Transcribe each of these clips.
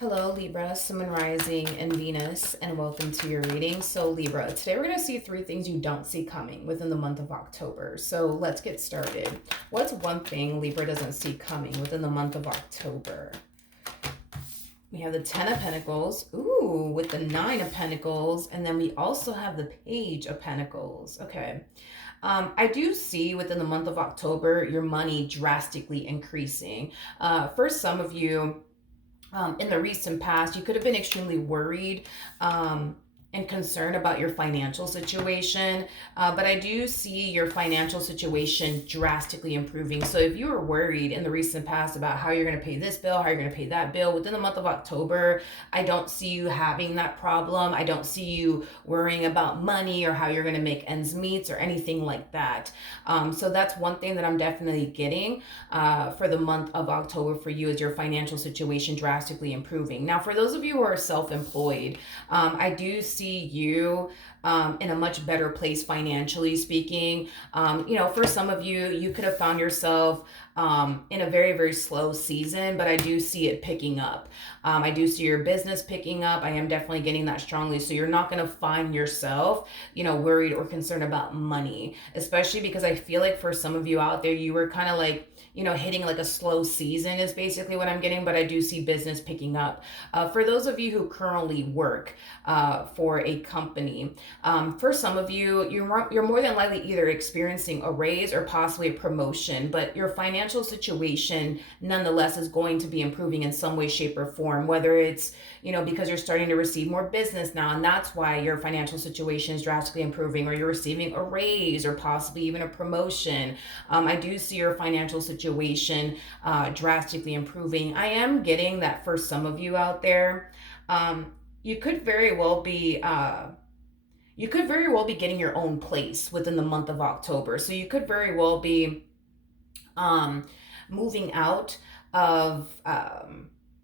Hello, Libra, Sun, Rising, and Venus, and welcome to your reading. So, Libra, today we're going to see 3 things you don't see coming within the month of October. So, let's get started. What's one thing Libra doesn't see coming within the month of October? We have the Ten of Pentacles, ooh, with the Nine of Pentacles, and then we also have the Page of Pentacles. Okay. I do see within the month of October your money drastically increasing. For some of you, in the recent past, you could have been extremely worried and concerned about your financial situation. But I do see your financial situation drastically improving. So if you were worried in the recent past about how you're going to pay this bill, how you're going to pay that bill, within the month of October, I don't see you having that problem. I don't see you worrying about money or how you're going to make ends meet or anything like that. So that's one thing that I'm definitely getting for the month of October for you, is your financial situation drastically improving. Now, for those of you who are self-employed, I do see you in a much better place financially speaking. For some of you, you could have found yourself in a very, very slow season, but I do see it picking up. I do see your business picking up. I am definitely getting that strongly. So you're not going to find yourself, worried or concerned about money, especially because I feel like for some of you out there, you were kind of like, hitting like a slow season is basically what I'm getting, but I do see business picking up. For those of you who currently work for a company, for some of you, you're more than likely either experiencing a raise or possibly a promotion, but your financial situation nonetheless is going to be improving in some way, shape, or form, whether it's, because you're starting to receive more business now, and that's why your financial situation is drastically improving, or you're receiving a raise or possibly even a promotion. I do see your financial situation drastically improving. I am getting that for some of you out there. You could very well be getting your own place within the month of October. So you could very well be moving out of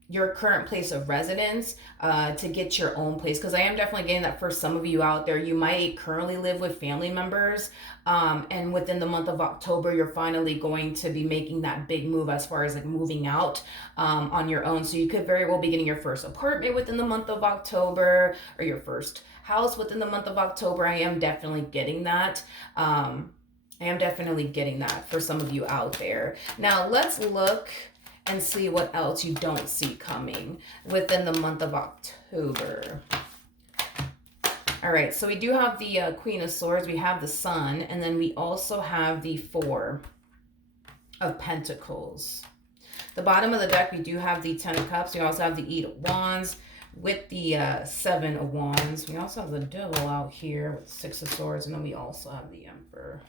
your current place of residence to get your own place, because I am definitely getting that for some of you out there. You might currently live with family members, and within the month of October, you're finally going to be making that big move as far as like moving out on your own. So you could very well be getting your first apartment within the month of October, or your first house within the month of October. I am definitely getting that. I am definitely getting that for some of you out there. Now let's look and see what else you don't see coming within the month of October. All right, so we do have the Queen of Swords, we have the Sun, and then we also have the Four of Pentacles. The bottom of the deck, we do have the Ten of Cups. We also have the Eight of Wands with the Seven of Wands. We also have the Devil out here with Six of Swords, and then we also have the Emperor.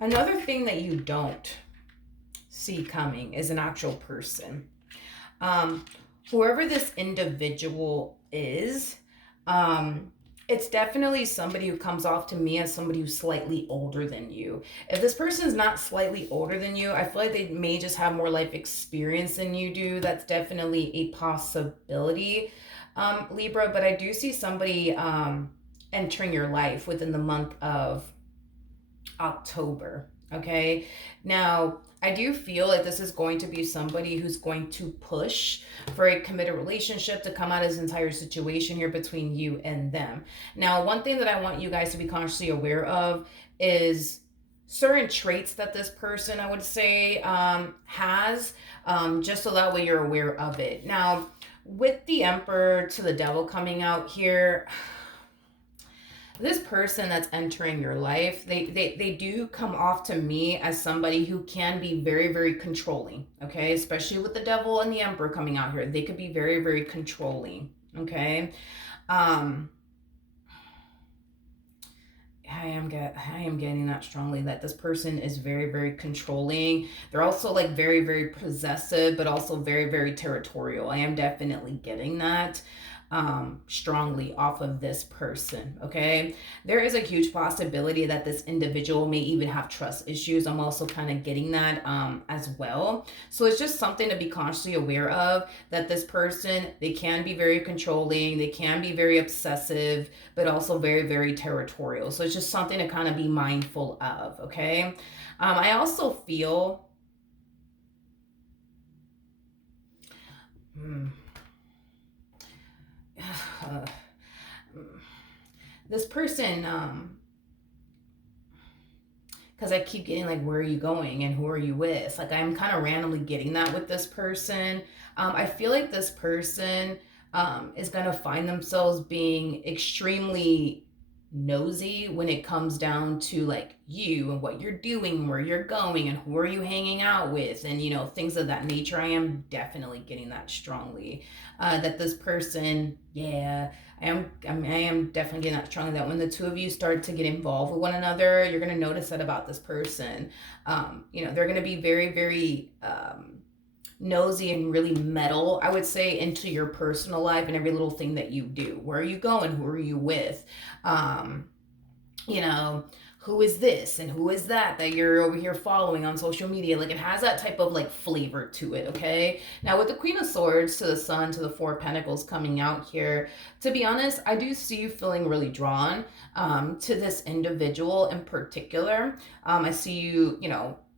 Another thing that you don't see coming is an actual person. Whoever this individual is, it's definitely somebody who comes off to me as somebody who's slightly older than you. If this person is not slightly older than you, I feel like they may just have more life experience than you do. That's definitely a possibility, Libra. But I do see somebody entering your life within the month of October. Okay. Now, I do feel like this is going to be somebody who's going to push for a committed relationship to come out of this entire situation here between you and them. Now, one thing that I want you guys to be consciously aware of is certain traits that this person, I would say, has, just so that way you're aware of it. Now, with the Emperor to the Devil coming out here, this person that's entering your life, they do come off to me as somebody who can be very, very controlling, okay? Especially with the Devil and the Emperor coming out here. They could be very, very controlling, okay? I am getting that strongly, that this person is very, very controlling. They're also like very, very possessive, but also very, very territorial. I am definitely getting that strongly off of this person. Okay, there is a huge possibility that this individual may even have trust issues. I'm also kind of getting that as well. So it's just something to be consciously aware of, that this person, they can be very controlling, they can be very obsessive, but also very, very territorial. So it's just something to kind of be mindful of. Okay, I also feel Hmm. This person, because I keep getting like, where are you going and who are you with? Like, I'm kind of randomly getting that with this person. I feel like this person is going to find themselves being extremely nosy when it comes down to like you and what you're doing, where you're going, and who are you hanging out with, and things of that nature. I am definitely getting that strongly. That this person, yeah, I am definitely getting that strongly, that when the two of you start to get involved with one another, you're going to notice that about this person. They're going to be very, very nosy and really meddle, I would say, into your personal life and every little thing that you do. Where are you going? Who are you with? Um, you know, who is this and who is that you're over here following on social media? Like, it has that type of like flavor to it, okay? Now, with the Queen of Swords to the Sun to the Four of Pentacles coming out here, to be honest, I do see you feeling really drawn to this individual in particular. I see you,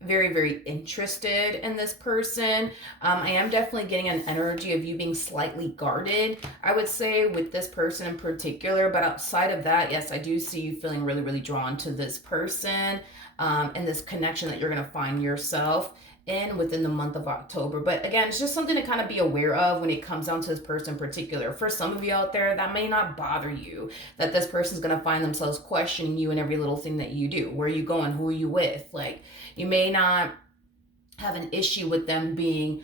very, very interested in this person. I am definitely getting an energy of you being slightly guarded, I would say, with this person in particular. But outside of that, yes, I do see you feeling really, really drawn to this person, and this connection that you're going to find yourself in within the month of October. But again, it's just something to kind of be aware of when it comes down to this person in particular. For some of you out there, that may not bother you, that this person's going to find themselves questioning you in every little thing that you do. Where are you going? Who are you with? Like, you may not have an issue with them being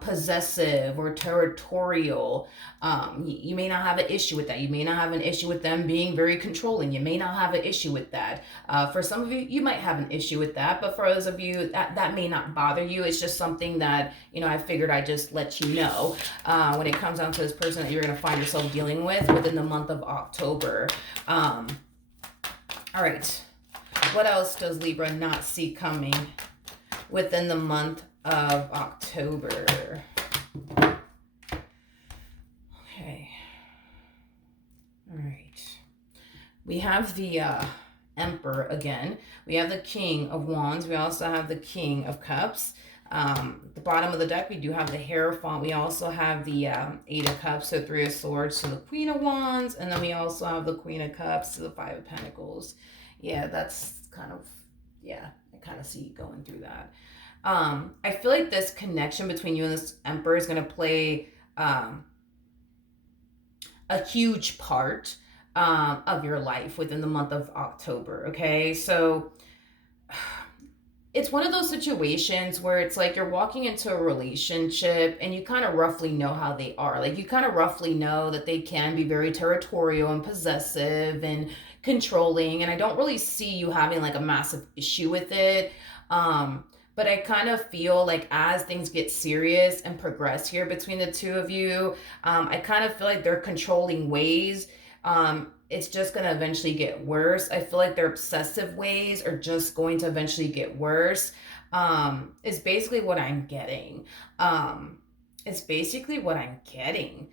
possessive or territorial. You may not have an issue with that. You may not have an issue with them being very controlling. You may not have an issue with that. For some of you, you might have an issue with that, but for others of you, that may not bother you. It's just something that, I figured I'd just let you know when it comes down to this person that you're going to find yourself dealing with within the month of October. All right. What else does Libra not see coming within the month of October? Okay. All right. We have the Emperor again. We have the King of Wands. We also have the King of Cups. The bottom of the deck, we do have the Hierophant. We also have the Eight of Cups, so Three of Swords to the Queen of Wands. And then we also have the Queen of Cups to the Five of Pentacles. Yeah, that's kind of, yeah, I kind of see you going through that. I feel like this connection between you and this Emperor is going to play a huge part of your life within the month of October, okay? So it's one of those situations where it's like you're walking into a relationship and you kind of roughly know how they are. Like, you kind of roughly know that they can be very territorial and possessive and controlling, and I don't really see you having like a massive issue with it. But I kind of feel like as things get serious and progress here between the two of you, I kind of feel like their controlling ways, it's just going to eventually get worse. I feel like their obsessive ways are just going to eventually get worse. Is basically what I'm getting. It's basically what I'm getting,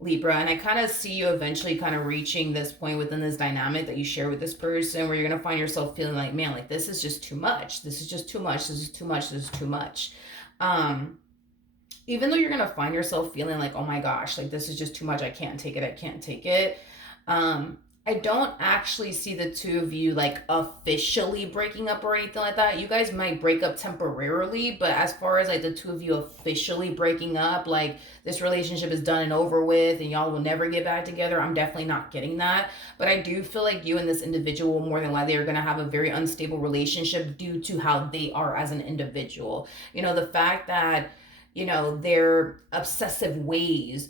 Libra. And I kind of see you eventually kind of reaching this point within this dynamic that you share with this person where you're going to find yourself feeling like, man, like, this is just too much. This is just too much. This is too much. This is too much. Even though you're going to find yourself feeling like, oh my gosh, like, this is just too much. I can't take it. I can't take it. I don't actually see the two of you like officially breaking up or anything like that. You guys might break up temporarily, but as far as like the two of you officially breaking up, like this relationship is done and over with and y'all will never get back together, I'm definitely not getting that. But I do feel like you and this individual more than likely are going to have a very unstable relationship due to how they are as an individual. The fact that, their obsessive ways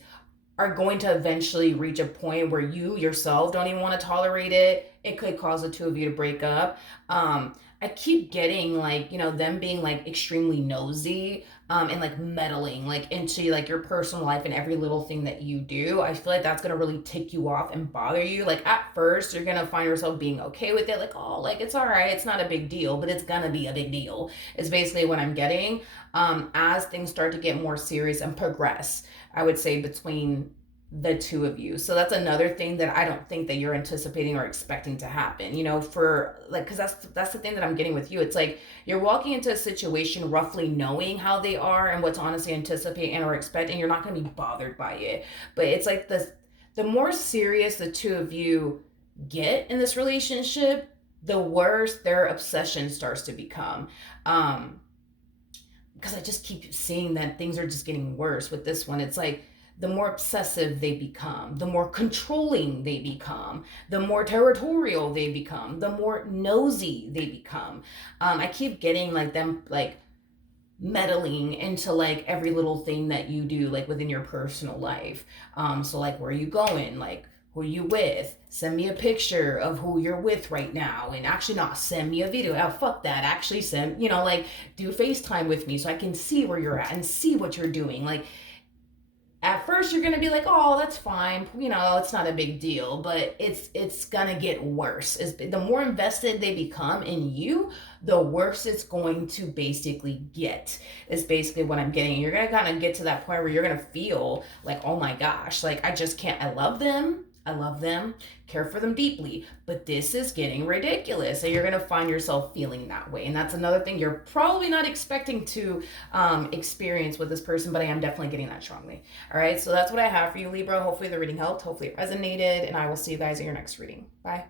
are going to eventually reach a point where you yourself don't even want to tolerate it. It could cause the two of you to break up. I keep getting like, them being like extremely nosy, and like meddling like into like your personal life and every little thing that you do. I feel like that's gonna really tick you off and bother you. Like, at first you're gonna find yourself being okay with it, like, oh, like, it's all right, it's not a big deal, but it's gonna be a big deal. It's basically what I'm getting. As things start to get more serious and progress, I would say, between the two of you. So that's another thing that I don't think that you're anticipating or expecting to happen, you know, for like, cause that's the thing that I'm getting with you. It's like you're walking into a situation roughly knowing how they are and what to honestly anticipate and or expect, and you're not going to be bothered by it. But it's like the more serious the two of you get in this relationship, the worse their obsession starts to become. Um, because I just keep seeing that things are just getting worse with this one. It's like the more obsessive they become, the more controlling they become, the more territorial they become, the more nosy they become. I keep getting like them like meddling into like every little thing that you do like within your personal life. So like where are you going? Like who are you with? Send me a picture of who you're with right now. And actually not send me a video. Oh fuck that. Actually send, you know, like do FaceTime with me so I can see where you're at and see what you're doing. Like at first you're gonna be like, oh, that's fine, you know, it's not a big deal, but it's gonna get worse. The more invested they become in you, the worse it's going to basically get. Is basically what I'm getting. You're gonna kind of get to that point where you're gonna feel like, oh my gosh, like I just can't. I love them, care for them deeply, but this is getting ridiculous. And you're going to find yourself feeling that way. And that's another thing you're probably not expecting to experience with this person, but I am definitely getting that strongly. All right, so that's what I have for you, Libra. Hopefully the reading helped. Hopefully it resonated. And I will see you guys in your next reading. Bye.